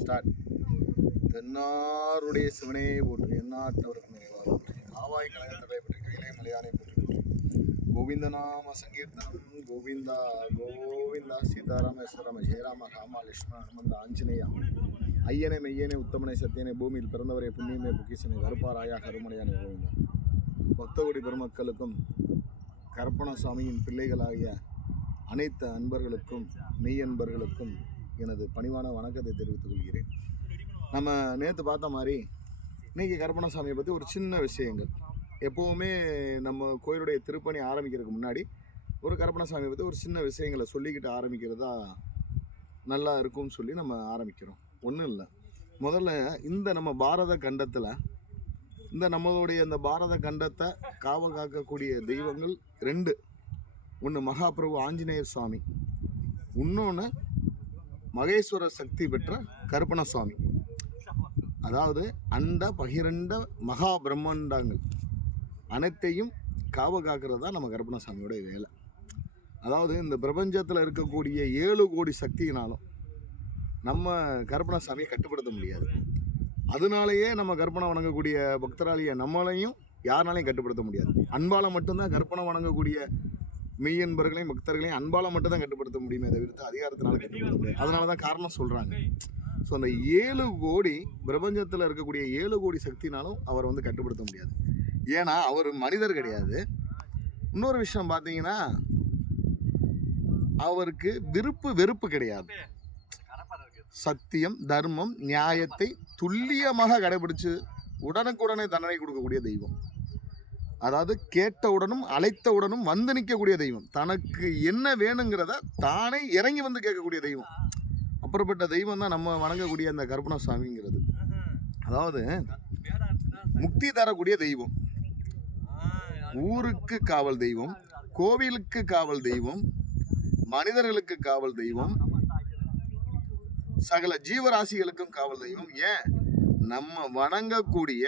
Start. தென்னாருடைய சிவனே போற்றி, எந்நாட்டவருக்கு நிறைவாக போற்றி, ஆவாய் கழகத்தலை பற்றி கையிலே மலையானை போற்றி போற்றி. கோவிந்தநாம சங்கீர்த்தனம் கோவிந்தா கோவிந்தா. சீதாராம ஈஸ்வராம ஜெயராம ராமா லட்சுமண ஹனுமந்த ஆஞ்சநேயா. ஐயனை மெய்யனை உத்தமனை சத்தியனை பூமியில் பிறந்தவரை புண்ணியமே பொக்கிசனை கருப்பாராயா கருமலையானை கோவிந்தா. பக்தகுடி பெருமக்களுக்கும் கருப்பணசாமியின் பிள்ளைகளாகிய அனைத்து அன்பர்களுக்கும் மெய்யன்பர்களுக்கும் எனது பணிவான வணக்கத்தை தெரிவித்துக் கொள்கிறேன். நம்ம நேற்று பார்த்த மாதிரி இன்றைக்கி கருப்பணசாமியை பற்றி ஒரு சின்ன விஷயங்கள். எப்போவுமே நம்ம கோயிலுடைய திருப்பணி ஆரம்பிக்கிறதுக்கு முன்னாடி ஒரு கருப்பணசாமியை பற்றி ஒரு சின்ன விஷயங்களை சொல்லிக்கிட்டு ஆரம்பிக்கிறதா நல்லா இருக்கும்னு சொல்லி நம்ம ஆரம்பிக்கிறோம். ஒன்றும் இல்லை, முதல்ல இந்த நம்ம பாரத கண்டத்தில் நம்மளுடைய இந்த பாரத கண்டத்தை காவ காக்கக்கூடிய தெய்வங்கள் ரெண்டு. ஒன்று மகாபிரபு ஆஞ்சநேயர் சுவாமி, இன்னொன்று மகேஸ்வர சக்தி பெற்ற கருப்பணசுவாமி. அதாவது அண்ட பகிரண்ட மகா பிரம்மாண்டங்கள் அனைத்தையும் காவ காக்கிறது தான் நம்ம கருப்பணசாமியோடைய வேலை. அதாவது இந்த பிரபஞ்சத்தில் இருக்கக்கூடிய 7 கோடி சக்தியினாலும் நம்ம கருப்பணசாமியை கட்டுப்படுத்த முடியாது. அதனாலேயே நம்ம கருப்பனை வணங்கக்கூடிய பக்தராளியை நம்மளையும் யாருனாலையும் கட்டுப்படுத்த முடியாது. அன்பால மட்டும்தான் கருப்பனை வணங்கக்கூடிய மெய்யன்பர்களையும் பக்தர்களையும் அன்பால மட்டும் தான் கட்டுப்படுத்த முடியுமே தவிர்த்து அதிகாரத்தினால கட்டுப்படுத்த முடியாது. அதனால தான் காரணம் சொல்கிறாங்க. ஸோ அந்த 7 கோடி பிரபஞ்சத்தில் இருக்கக்கூடிய 7 கோடி சக்தினாலும் அவரை வந்து கட்டுப்படுத்த முடியாது. ஏன்னா அவர் மனிதர் கிடையாது. இன்னொரு விஷயம் பார்த்தீங்கன்னா அவருக்கு விருப்பு வெறுப்பு கிடையாது. சத்தியம் தர்மம் நியாயத்தை துல்லியமாக கடைபிடிச்சு உடனுக்குடனே தண்டனை கொடுக்கக்கூடிய தெய்வம். அதாவது கேட்டவுடனும் அழைத்தவுடனும் வந்து நிற்கக்கூடிய தெய்வம். தனக்கு என்ன வேணுங்கிறத தானே இறங்கி வந்து கேட்கக்கூடிய தெய்வம். அப்புறப்பட்ட தெய்வம் தான் நம்ம வணங்கக்கூடிய அந்த கருப்பணசாமிங்கிறது. அதாவது முக்தி தரக்கூடிய தெய்வம், ஊருக்கு காவல் தெய்வம், கோவிலுக்கு காவல் தெய்வம், மனிதர்களுக்கு காவல் தெய்வம், சகல ஜீவராசிகளுக்கும் காவல் தெய்வம். ஏன் நம்ம வணங்கக்கூடிய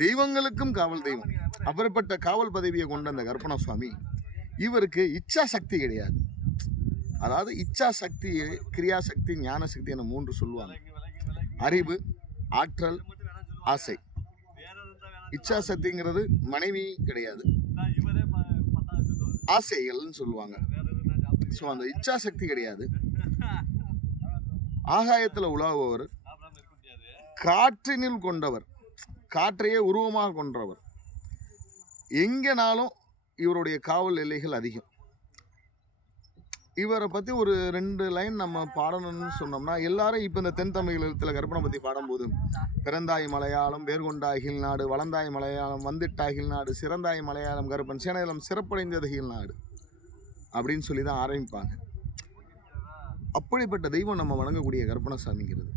தெய்வங்களுக்கும் காவல் தெய்வம். அப்படிப்பட்ட காவல் பதவியை கொண்ட அந்த கருப்பணசுவாமி இவருக்கு இச்சா சக்தி கிடையாது. அதாவது இச்சா சக்தி, கிரியாசக்தி, ஞான சக்தி என 3 சொல்லுவாங்க. அறிவு, ஆற்றல், ஆசை. இச்சா சக்திங்கிறது மனைவி கிடையாது, ஆசைகள்னு சொல்லுவாங்க. ஸோ அந்த இச்சா சக்தி கிடையாது. ஆகாயத்தில் உலாவுபவர், காற்றினில் கொண்டவர், காற்றையே உருவமாக கொன்றவர். எங்கேனாலும் இவருடைய காவல் எல்லைகள் அதிகம். இவரை பற்றி ஒரு 2 லைன் நம்ம பாடணும்னு சொன்னோம்னா, எல்லாரும் இப்போ இந்த தென் தமிழகத்தில் கருப்பனை பற்றி பாடும்போது பிறந்தாய் மலையாளம், வேர்கொண்டாய் நாடு, வளர்ந்தாய் மலையாளம், வந்துட்டாய் நாடு, சிறந்தாய் மலையாளம் கருப்பன், சேனையிலம் சிறப்படைந்தது நாடு அப்படின்னு சொல்லி தான் ஆரம்பிப்பாங்க. அப்படிப்பட்ட தெய்வம் நம்ம வணங்கக்கூடிய கருப்பணசாமிங்கிறது.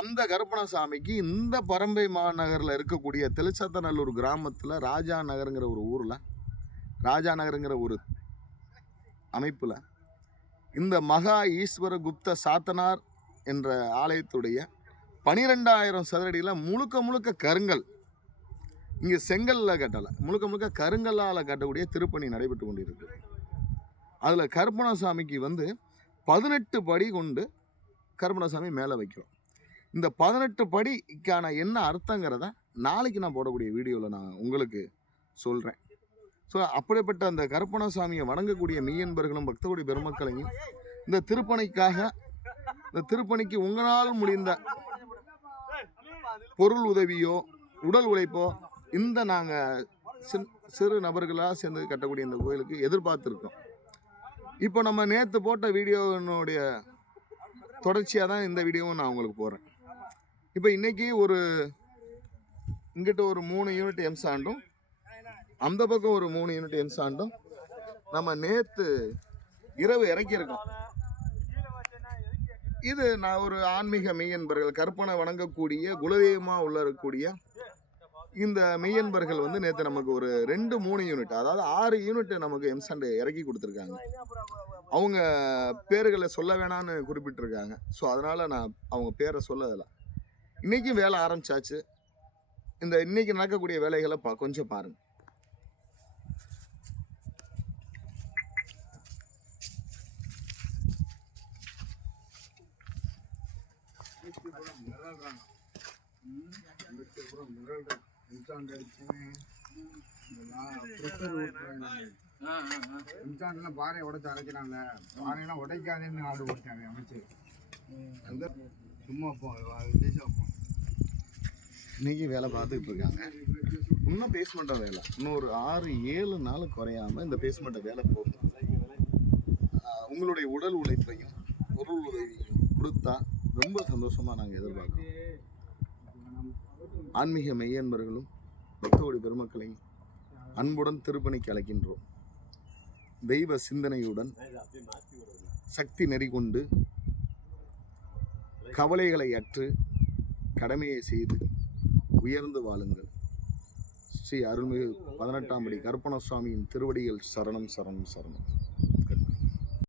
அந்த கருப்பணசாமிக்கு இந்த பரம்பை மாநகரில் இருக்கக்கூடிய தெளிச்சத்தநல்லூர் கிராமத்தில் ராஜா நகருங்கிற ஒரு ஊரில், ராஜா நகருங்கிற ஒரு அமைப்பில் இந்த மகா ஈஸ்வர குப்த சாத்தனார் என்ற ஆலயத்துடைய 12,000 சதுரடியில் முழுக்க கருங்கல், இங்கே செங்கல்ல கட்டலை, முழுக்க கருங்கல்லால் கட்டக்கூடிய திருப்பணி நடைபெற்று கொண்டிருக்கு. அதில் கருப்பணசாமிக்கு வந்து 18 படி கொண்டு கருப்பணசாமி மேலே வைக்கிறோம். இந்த 18 படிக்கான என்ன அர்த்தங்கிறத நாளைக்கு நான் போடக்கூடிய வீடியோவில் நான் உங்களுக்கு சொல்கிறேன். ஸோ அப்படிப்பட்ட அந்த கருப்பணசாமியை வணங்கக்கூடிய மெய்யன்பர்களும் பக்தகுடி பெருமக்களையும் இந்த திருப்பணிக்கு உங்களால் முடிந்த பொருள் உதவியோ உடல் உழைப்போ இந்த நாங்கள் சிறு நபர்களாக சேர்ந்து கட்டக்கூடிய இந்த கோயிலுக்கு எதிர்பார்த்துருக்கோம். இப்போ நம்ம நேற்று போட்ட வீடியோனுடைய தொடர்ச்சியாக தான் இந்த வீடியோவும் நான் உங்களுக்கு போடுறேன். இப்போ இன்றைக்கி இங்கிட்ட ஒரு 3 யூனிட் எம்சாண்டும், அந்த பக்கம் ஒரு 3 யூனிட் எம்சாண்டும் நம்ம நேற்று இரவு இறக்கியிருக்கோம். இது நான் ஒரு ஆன்மீக மெய்யன்பர்கள் கற்பனை வணங்கக்கூடிய குலதெய்வமாக உள்ள இருக்கக்கூடிய இந்த மெய்யன்பர்கள் வந்து நேற்று நமக்கு ஒரு 2-3 யூனிட், அதாவது 6 யூனிட் நமக்கு எம்சாண்டு இறக்கி கொடுத்துருக்காங்க. அவங்க பேர்களை சொல்ல வேணான்னு குறிப்பிட்டிருக்காங்க. ஸோ அதனால் நான் அவங்க பேரை சொல்லலை. இன்றைக்கும் வேலை ஆரம்பிச்சாச்சு. இன்னைக்கு நடக்கக்கூடிய வேலைகளை கொஞ்சம் பாருங்கள். பாறை உடைச்சு அரைக்கிறான்ல, பாறையெல்லாம் உடைக்காதேன்னு ஆடு போட்டாங்க அமைச்சு. சும்மா வைப்போம். இன்னைக்கு வேலை பார்த்துக்கிட்டு இருக்காங்க. இன்னும் பேஸ்மெண்ட்டாக வேலை இன்னும் ஒரு 6-7 நாள் குறையாம இந்த பேஸ்மெண்ட்டை வேலை போகும். உங்களுடைய உடல் உழைப்பையும் பொருள் உதவியும் கொடுத்தா ரொம்ப சந்தோஷமாக நாங்கள் எதிர்பார்க்குறோம். ஆன்மீக மெய்யன்பர்களும் பக்தோடி பெருமக்களையும் அன்புடன் திருப்பணிக்கு அழைக்கின்றோம். தெய்வ சிந்தனையுடன் சக்தி நெறி கொண்டு கவலைகளை அற்று கடமையை செய்து உயர்ந்து வாழுங்கள். ஸ்ரீ அருள்மிகு 18ஆம் படி கருப்பண சுவாமியின் திருவடிகள் சரணம் சரணம் சரணம்.